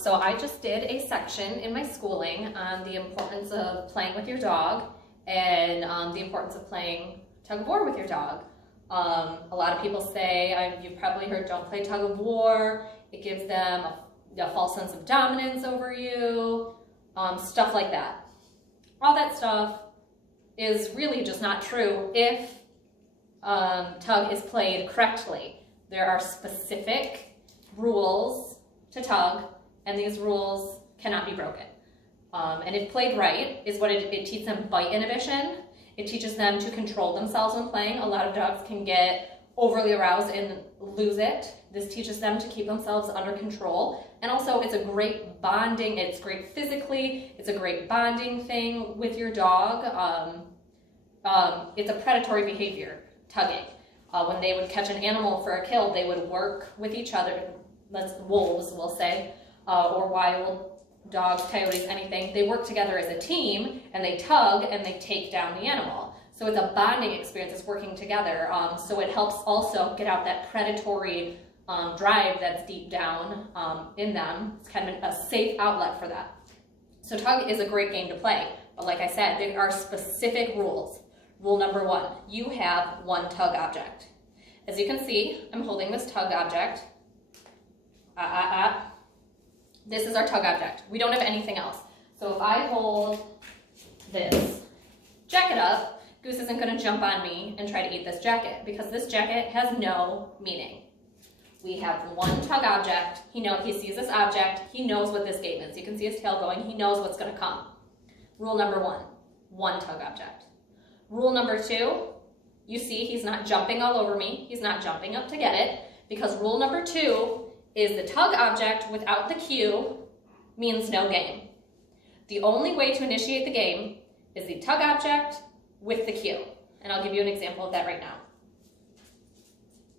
So I just did a section in my schooling on the importance of playing with your dog and the importance of playing tug of war with your dog. A lot of people say, you've probably heard, don't play tug of war. It gives them a false sense of dominance over you, stuff like that. All that stuff is really just not true if tug is played correctly. There are specific rules to tug, and these rules cannot be broken. And if played right, is what it teaches them bite inhibition. It teaches them to control themselves when playing. A lot of dogs can get overly aroused and lose it. This teaches them to keep themselves under control. And also it's a great bonding, it's great physically, it's a great bonding thing with your dog. It's a predatory behavior, tugging. When they would catch an animal for a kill, they would work with each other, wolves we'll say, or wild dogs, coyotes, anything. They work together as a team and they tug and they take down the animal. So it's a bonding experience, it's working together. So it helps also get out that predatory drive that's deep down in them. It's kind of a safe outlet for that. So tug is a great game to play, but like I said, there are specific rules. Rule number 1, you have one tug object. As you can see, I'm holding this tug object. This is our tug object. We don't have anything else. So if I hold this jacket up, Goose isn't going to jump on me and try to eat this jacket because this jacket has no meaning. We have one tug object. He sees this object. He knows what this game is. You can see his tail going. He knows what's going to come. Rule number 1, one tug object. Rule number 2, you see he's not jumping all over me. He's not jumping up to get it because rule number 2 is the tug object without the cue means no game. The only way to initiate the game is the tug object with the cue. And I'll give you an example of that right now.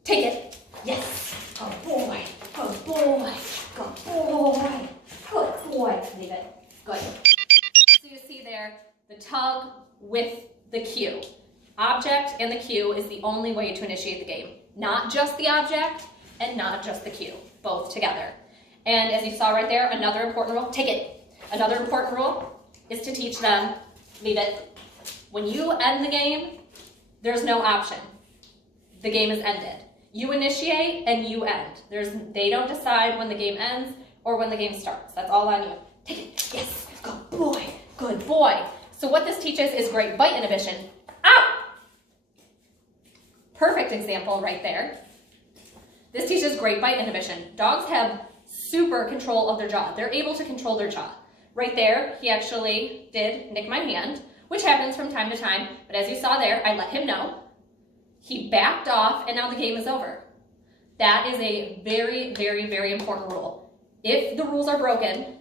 Take it. Yes. Good boy. Good boy. Good boy. Good boy. Leave it. Good. So you see there, the tug with the cue. Object and the cue is the only way to initiate the game. Not just the object and not just the cue. Both together. And as you saw right there, another important rule, take it. Another important rule is to teach them, leave it. When you end the game, there's no option. The game is ended. You initiate and you end. They don't decide when the game ends or when the game starts. That's all on you. Take it. Yes. Good boy. Good boy. So what this teaches is great bite inhibition. Ow! Perfect example right there. This teaches great bite inhibition. Dogs have super control of their jaw. They're able to control their jaw. Right there, he actually did nick my hand, which happens from time to time, but as you saw there, I let him know. He backed off, and now the game is over. That is a very, very, very important rule. If the rules are broken,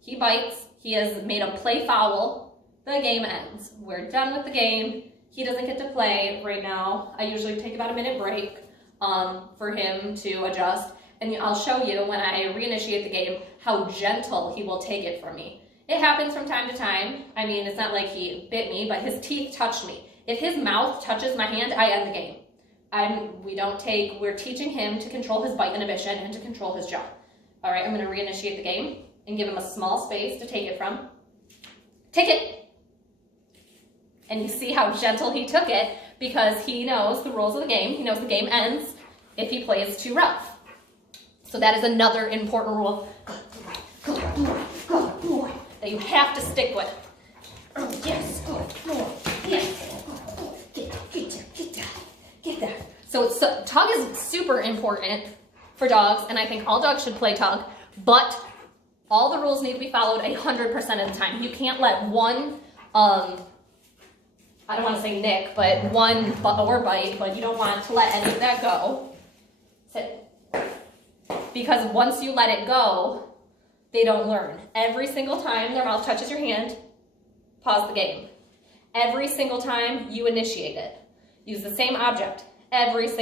he bites, he has made a play foul, the game ends. We're done with the game. He doesn't get to play right now. I usually take about a minute break for him to adjust. And I'll show you when I reinitiate the game how gentle he will take it from me. It happens from time to time. I mean, it's not like he bit me, but his teeth touched me. If his mouth touches my hand, I end the game. We're teaching him to control his bite inhibition and to control his jaw. All right, I'm gonna reinitiate the game and give him a small space to take it from. Take it. And you see how gentle he took it because he knows the rules of the game. He knows the game ends if he plays too rough. So that is another important rule. Good boy, good boy, good boy, that you have to stick with. Oh, yes, good boy, yes. Get there. So tug is super important for dogs, and I think all dogs should play tug, but all the rules need to be followed 100% of the time. You can't let one, I don't want to say nick, but one or bite, but you don't want to let any of that go. Sit. Because once you let it go, they don't learn. Every single time their mouth touches your hand, pause the game. Every single time you initiate it. Use the same object. Every single